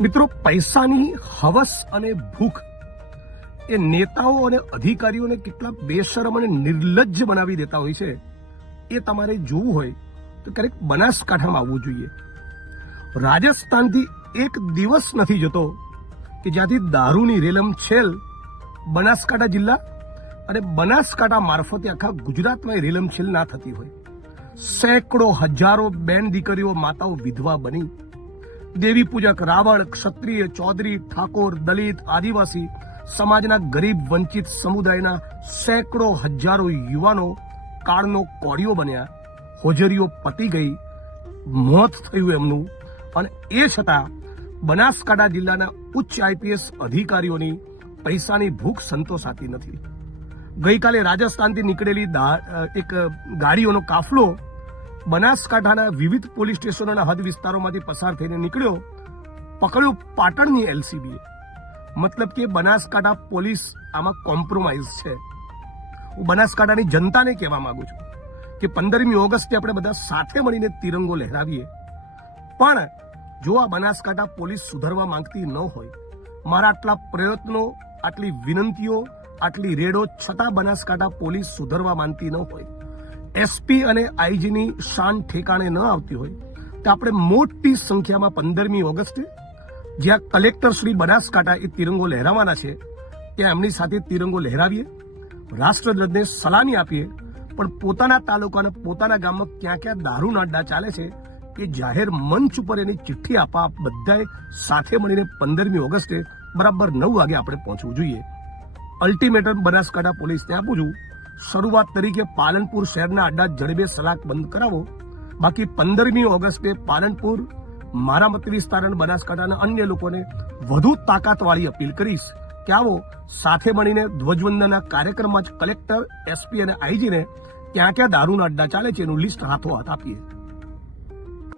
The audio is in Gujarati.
મિત્રો, પૈસાની હવસ અને ભૂખ એ નેતાઓ અને અધિકારીઓને કેટલા બેશરમ અને નિર્લજ્જ બનાવી દેતા હોય છે એ તમારે જોવું હોય તો ક્યારેક બનાસકાંઠામાં આવવું જોઈએ. રાજસ્થાનથી એક દિવસ નથી જતો કે જ્યાંથી દારૂની રેલમછેલ બનાસકાંઠા જિલ્લા અને બનાસકાંઠા મારફતે આખા ગુજરાતમાં એ રેલમછેલ ના થતી હોય. સેંકડો હજારો બેન દીકરીઓ માતાઓ વિધવા બની દેવી પૂજક રાવણ, ક્ષત્રિય, ચૌધરી, ઠાકોર, દલિત, આદિવાસી સમાજના ગરીબ વંચિત સમુદાયના સેંકડો હજારો યુવાનો કાળનો કોળિયો બન્યા, હોજરીઓ પતી ગઈ, મોત થયું એમનું. અને એ છતાં બનાસકાંઠા જિલ્લાના ઉચ્ચ આઈપીએસ અધિકારીઓની પૈસાની ભૂખ સંતોષાતી નથી. ગઈકાલે રાજસ્થાનથી નીકળેલી એક ગાડીઓનો કાફલો બનાસકાંઠાના વિવિધ પોલીસ સ્ટેશનોના હદ વિસ્તારોમાંથી પસાર થઈને નીકળ્યો, પકડ્યો પાટણની એલસીબીએ. મતલબ કે બનાસકાંઠા પોલીસ આમાં કોમ્પ્રોમાઇઝ છે. હું બનાસકાંઠાની જનતાને કહેવા માંગુ છું કે 15મી ઓગસ્ટે આપણે બધા સાથે મળીને તિરંગો લહેરાવીએ. પણ જો આ બનાસકાંઠા પોલીસ સુધરવા માંગતી ન હોય, મારા આટલા પ્રયત્નો, આટલી વિનંતીઓ, આટલી રેડો છતાં બનાસકાંઠા પોલીસ સુધરવા માંગતી ન હોય, એસપી અને આઈજીની શાન ઠેકાણે ન આવતી હોય, તો આપણે મોટી સંખ્યામાં 15મી ઓગસ્ટે જ્યાં કલેક્ટર શ્રી બનાસકાંઠા એ તિરંગો લહેરાવાના છે ત્યાં એમની સાથે તિરંગો લહેરાવીએ, રાષ્ટ્રધ્વજને સલામી આપીએ. પણ પોતાના તાલુકા અને પોતાના ગામમાં ક્યાં ક્યાં દારૂના અડ્ડા ચાલે છે એ જાહેર મંચ ઉપર એની ચિઠ્ઠી આપવા બધાએ સાથે મળીને 15મી ઓગસ્ટે બરાબર 9 વાગે આપણે પહોંચવું જોઈએ. અલ્ટિમેટમ બનાસકાંઠા પોલીસને આપું છું. શરૂઆત તરીકે પાલનપુર શહેરના અડ્ડા જડબે સલાક બંધ કરાવો. બાકી 15મી ઓગસ્ટે પાલનપુર, મારા મત વિસ્તાર અને બનાસકાંઠાના અન્ય લોકોને વધુ તાકાતવાળી અપીલ કરીશ કે આવો સાથે મળીને ધ્વજવંદનના કાર્યક્રમમાં જ કલેક્ટર, એસપી અને આઈજીને ક્યાં ક્યાં દારૂના અડ્ડા ચાલે છે એનું લિસ્ટ હાથો હાથ આપીએ.